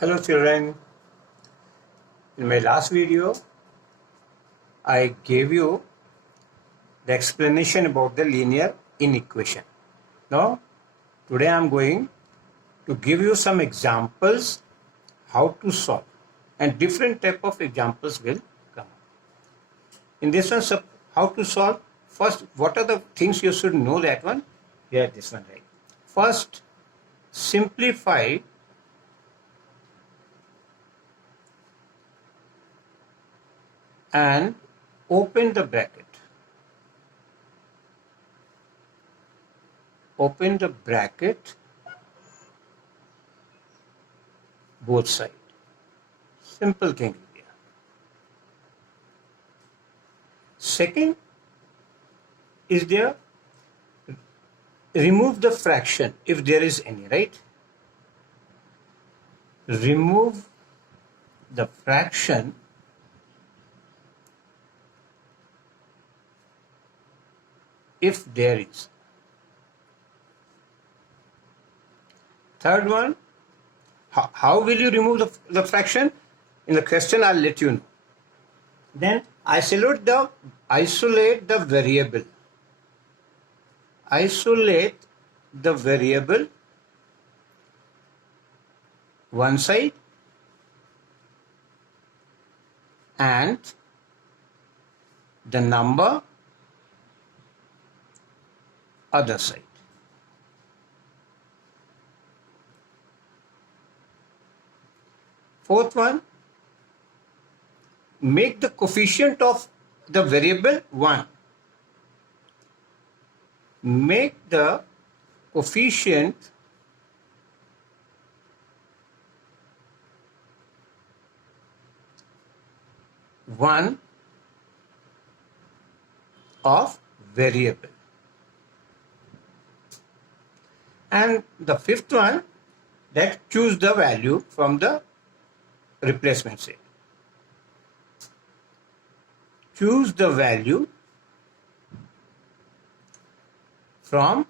Hello children, in my last video I gave you the explanation about the linear inequation. Now today I am going to give you some examples how to solve, and different type of examples will come. In this one, how to solve, first what are the things you should know, that one here, this one, right? First, simplify and open the bracket. Open the bracket both sides. Simple thing here. Second is there, remove the fraction if there is any, right? Remove the fraction if there is. Third one, how will you remove the fraction? In the question I'll let you know. Then isolate the variable. Isolate the variable one side and the number other side. Fourth one, make the coefficient of the variable 1. Make the coefficient one of variable. And the fifth one, that choose the value from the replacement set. Choose the value from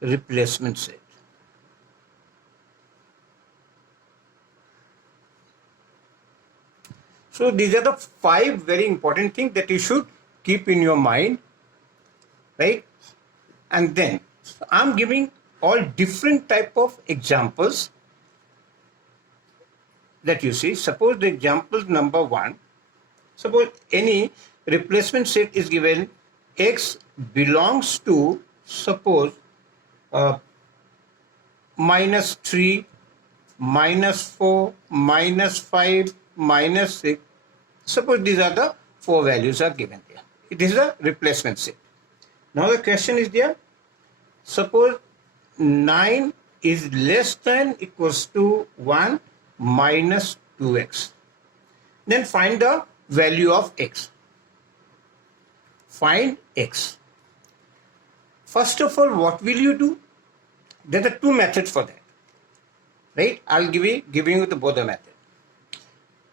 replacement set. So these are the 5 very important things that you should keep in your mind, right? And then I'm giving all different type of examples that you see. Suppose the example number 1, suppose any replacement set is given, x belongs to, suppose -3, -4, -5, -6. Suppose these are the 4 values are given there. It is a replacement set. Now the question is there, suppose 9 is less than equals to 1 minus 2x. Then find the value of x. Find x. First of all, what will you do? There are 2 methods for that, right? I'll giving you both the method.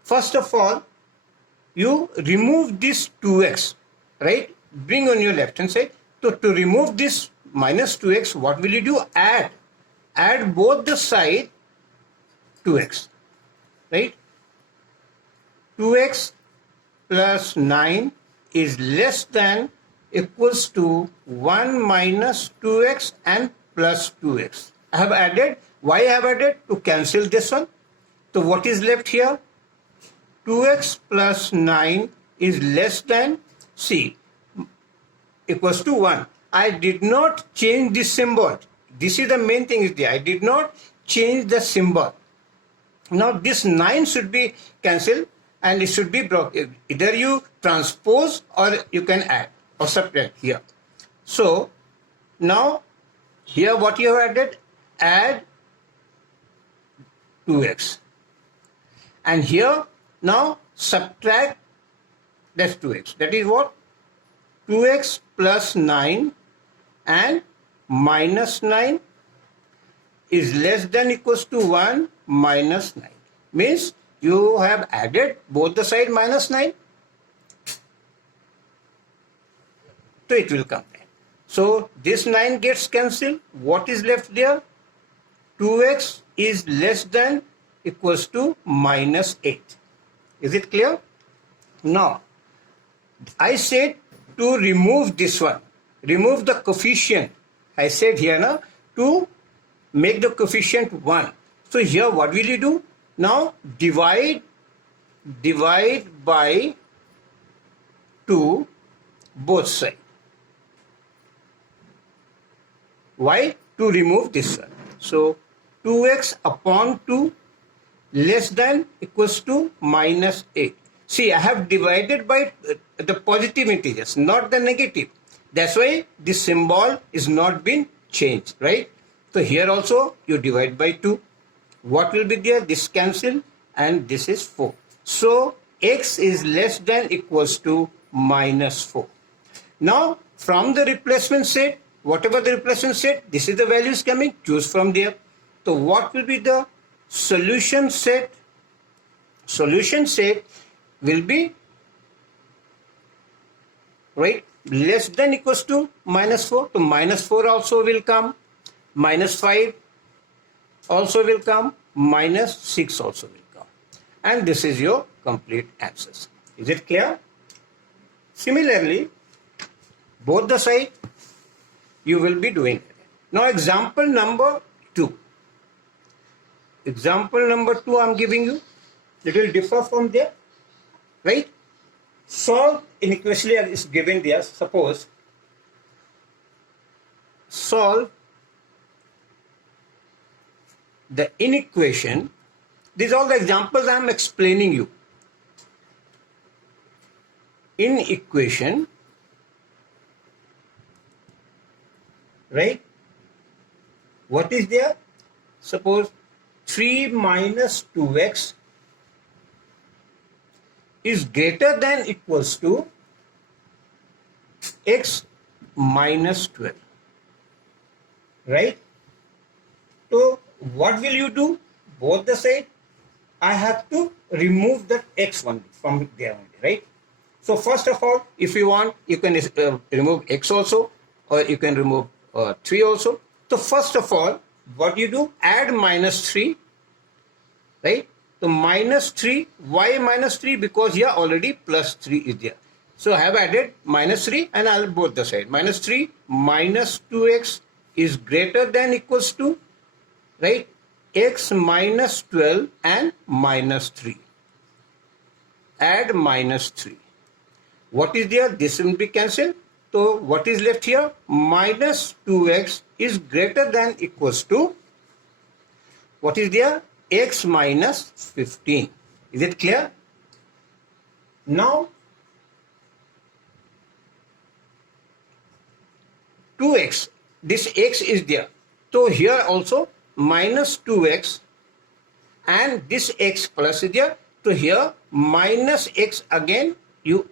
First of all, you remove this 2x, right? Bring on your left hand side. So to remove this minus 2x, what will you do? Add both the side 2x, right? 2x plus 9 is less than equals to 1 minus 2x and plus 2x. I have added. Why I have added? To cancel this one. So what is left here? 2x plus 9 is less than, see, equals to 1. I did not change this symbol. This is the main thing is there. I did not change the symbol. Now this 9 should be cancelled and it should be broken. Either you transpose or you can add or subtract here. So now here what you have added? Add 2x. And here now subtract that's 2x. That is what? 2x plus 9 and minus 9 is less than equals to 1 minus 9. Means you have added both the side minus 9. So it will come back. So this 9 gets cancelled. What is left there? 2x is less than equals to minus 8. Is it clear? Now, I said to remove this one, remove the coefficient. I said here now to make the coefficient 1. So here what will you do? Now divide by 2 both sides. Why? To remove this one. So 2x upon 2 less than equals to minus 8. See, I have divided by the positive integers, not the negative. That's why this symbol is not been changed, right? So here also you divide by 2. What will be there? This cancel and this is 4. So x is less than equals to minus 4. Now from the replacement set, whatever the replacement set, this is the values coming, choose from there. So what will be the solution set? Solution set will be, right, less than equals to minus 4. So minus 4 also will come, minus 5 also will come, minus 6 also will come. And this is your complete answers. Is it clear? Similarly, both the side you will be doing it. Now example number 2. Example number 2 I am giving you. It will differ from there, right? Solve inequation is given there. Suppose solve the inequation. These are all the examples I am explaining you. In equation, right? What is there? Suppose 3 minus 2x is greater than equals to x minus 12, right? So what will you do? Both the side, I have to remove that x one from there only, right? So first of all, if you want, you can remove x also, or you can remove 3 also. So first of all, what you do? Add minus 3, right? So minus 3, why minus 3? Because here already plus 3 is there. So I have added minus 3 and I'll both the side. Minus 3 minus 2x is greater than equals to, right, x minus 12 and minus 3. Add minus 3. What is there? This will be cancelled. So what is left here? Minus 2x is greater than equals to, what is there? X minus 15. Is it clear? Now 2x, this x is there. So here also minus 2x and this x plus is there. So here minus x again you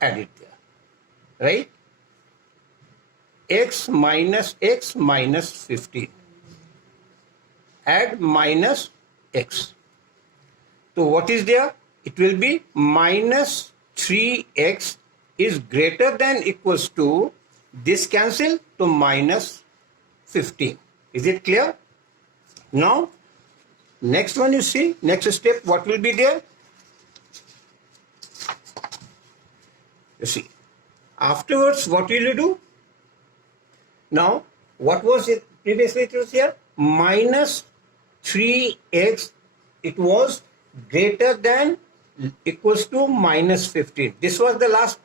add it there, right? X minus 15. Add minus x. So what is there? It will be minus 3x is greater than equals to, this cancel, to minus 15. Is it clear? Now next one you see, next step, what will be there? You see, afterwards what will you do? Now what was it previously? It was here minus 3x, it was greater than equals to minus 15. This was the last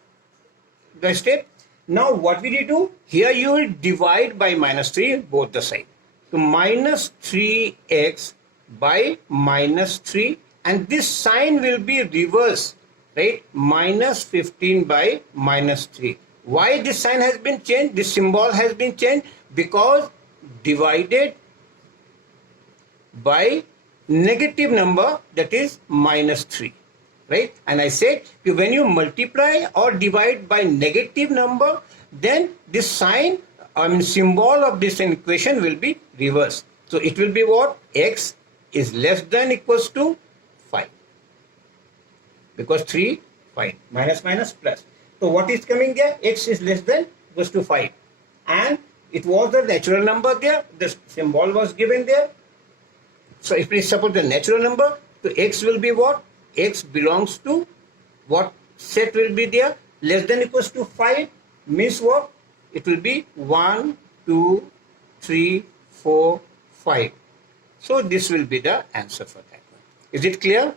step. Now what will you do? Here you will divide by minus 3 both the side. So minus 3x by minus 3, and this sign will be reversed, right? Minus 15 by minus 3. Why this sign has been changed? This symbol has been changed because divided by negative number, that is minus 3, right? And I said when you multiply or divide by negative number, then this sign, symbol of this equation will be reversed. So it will be what? X is less than equals to 5, because 3, 5, minus minus plus. So what is coming there? X is less than equals to 5, and it was the natural number there, the symbol was given there. So if we suppose the natural number, so x will be what? X belongs to what set will be there? Less than equals to 5 means what? It will be 1, 2, 3, 4, 5. So this will be the answer for that one. Is it clear?